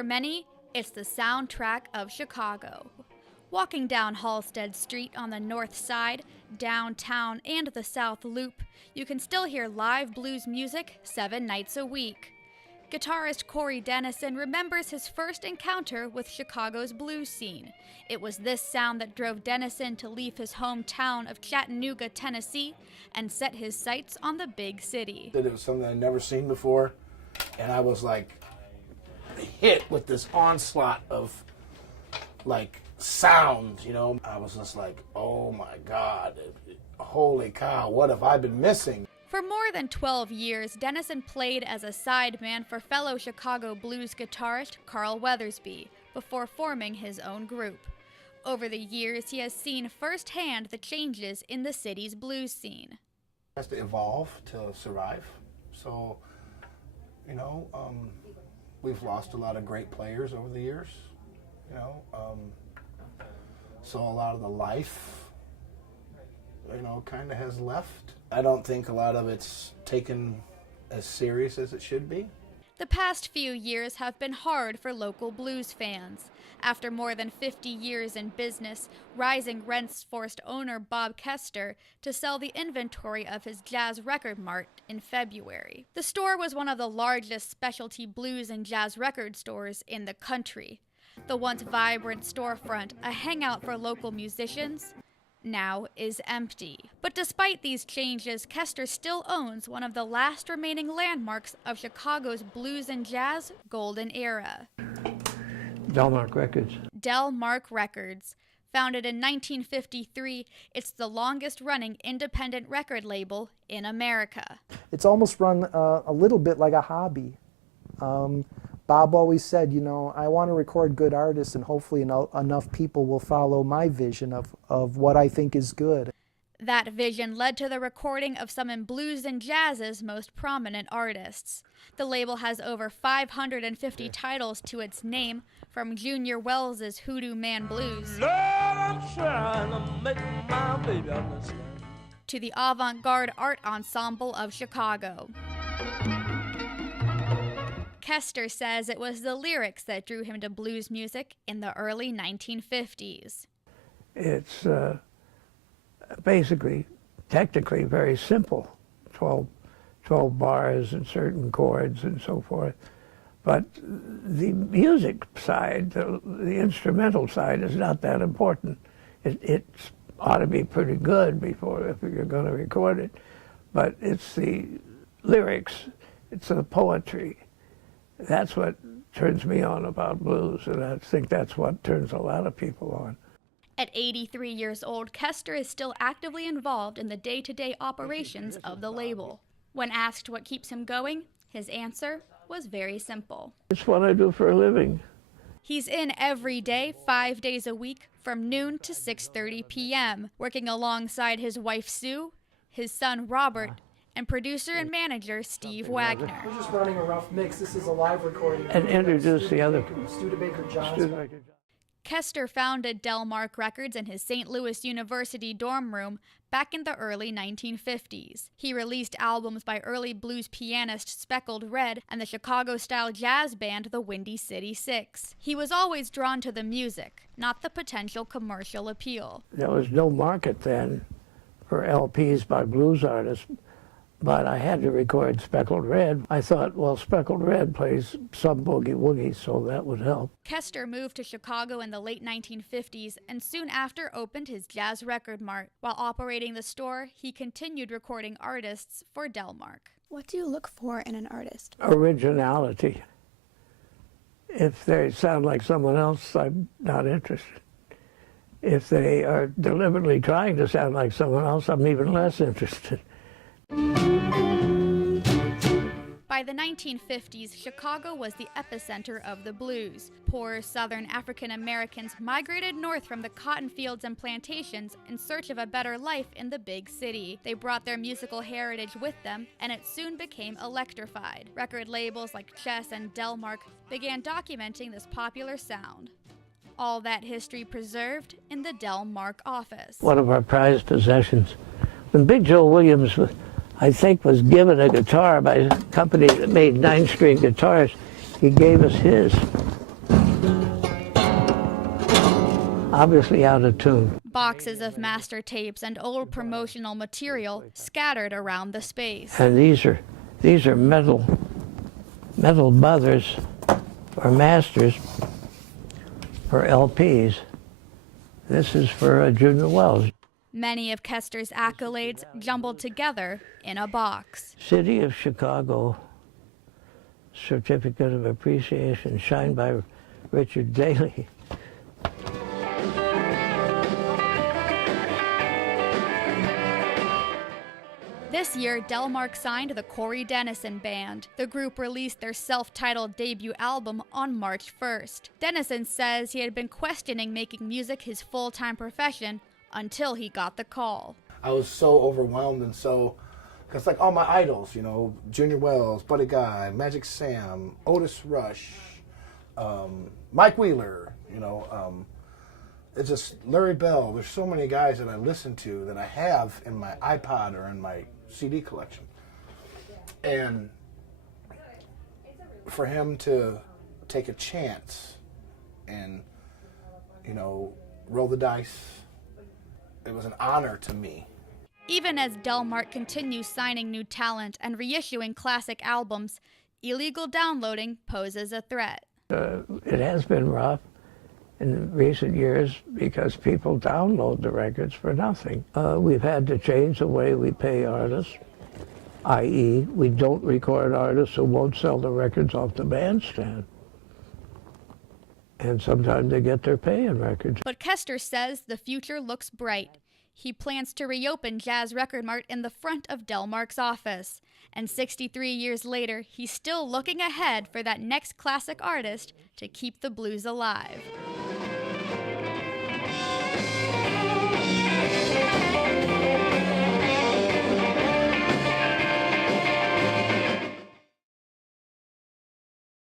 For many, it's the soundtrack of Chicago. Walking down Halsted Street on the north side, downtown, and the South Loop, you can still hear live blues music 7 nights a week. Guitarist Corey Dennison remembers his first encounter with Chicago's blues scene. It was this sound that drove Dennison to leave his hometown of Chattanooga, Tennessee, and set his sights on the big city. It was something I'd never seen before, and I was like hit with this onslaught of like sound, you know. I was just like, oh my God, holy cow, what have I been missing? For more than 12 years, Dennison played as a sideman for fellow Chicago blues guitarist Carl Weathersby before forming his own group. Over the years, he has seen firsthand the changes in the city's blues scene. It has to evolve to survive. So, you know, we've lost a lot of great players over the years, you know. So a lot of the life, you know, kind of has left. I don't think a lot of it's taken as serious as it should be. The past few years have been hard for local blues fans. After more than 50 years in business, Rising Rents forced owner Bob Kester to sell the inventory of his Jazz Record Mart in February. The store was one of the largest specialty blues and jazz record stores in the country. The once vibrant storefront, a hangout for local musicians, now is empty. But despite these changes, Kester still owns one of the last remaining landmarks of Chicago's blues and jazz golden era. Delmark Records. Delmark Records. Founded in 1953, it's the longest-running independent record label in America. It's almost run a little bit like a hobby. Bob always said, you know, I want to record good artists, and hopefully enough people will follow my vision of what I think is good. That vision led to the recording of some in blues and jazz's most prominent artists. The label has over 550 titles to its name, from Junior Wells's Hoodoo Man Blues to the Avant-Garde Art Ensemble of Chicago. Kester says it was the lyrics that drew him to blues music in the early 1950s. It's basically, technically very simple, 12 bars and certain chords and so forth. But the music side, the instrumental side, is not that important. It ought to be pretty good before, if you're going to record it. But it's the lyrics, it's the poetry. That's what turns me on about blues, and I think that's what turns a lot of people on. At 83 years old, Kester is still actively involved in the day-to-day operations of the label. When asked what keeps him going, his answer was very simple. It's what I do for a living. He's in every day, 5 days a week, from noon to 6:30 p.m., working alongside his wife Sue, his son Robert, and producer and manager Steve Wagner. We're just running a rough mix. This is a live recording. And introduce the other. Studebaker John. Kester founded Delmark Records in his St. Louis University dorm room back in the early 1950s. He released albums by early blues pianist Speckled Red and the Chicago-style jazz band the Windy City Six. He was always drawn to the music, not the potential commercial appeal. There was no market then for LPs by blues artists, but I had to record Speckled Red. I thought, well, Speckled Red plays some boogie-woogie, so that would help. Kester moved to Chicago in the late 1950s and soon after opened his Jazz Record Mart. While operating the store, he continued recording artists for Delmark. What do you look for in an artist? Originality. If they sound like someone else, I'm not interested. If they are deliberately trying to sound like someone else, I'm even less interested. By the 1950s, Chicago was the epicenter of the blues. Poor Southern African Americans migrated north from the cotton fields and plantations in search of a better life in the big city. They brought their musical heritage with them, and it soon became electrified. Record labels like Chess and Delmark began documenting this popular sound. All that history preserved in the Delmark office. One of our prized possessions. When Big Joe Williams, I think, was given a guitar by a company that made 9-string guitars, he gave us his. obviously out of tune. Boxes of master tapes and old promotional material scattered around the space. And these are metal mothers or masters for LPs. This is for Junior Wells. Many of Kester's accolades jumbled together in a box. City of Chicago Certificate of Appreciation, signed by Richard Daley. This year, Delmark signed the Corey Dennison Band. The group released their self-titled debut album on March 1st. Dennison says he had been questioning making music his full-time profession until he got the call. I was so overwhelmed and so, because like all my idols, you know, Junior Wells, Buddy Guy, Magic Sam, Otis Rush, Mike Wheeler, you know, it's just Larry Bell. There's so many guys that I listen to that I have in my iPod or in my CD collection. And for him to take a chance and, you know, roll the dice, it was an honor to me. Even as Delmark continues signing new talent and reissuing classic albums, illegal downloading poses a threat. It has been rough in recent years because people download the records for nothing. We've had to change the way we pay artists, i.e. we don't record artists who won't sell the records off the bandstand. And sometimes they get their pay in records. But Kester says the future looks bright. He plans to reopen Jazz Record Mart in the front of Delmark's office. And 63 years later, he's still looking ahead for that next classic artist to keep the blues alive.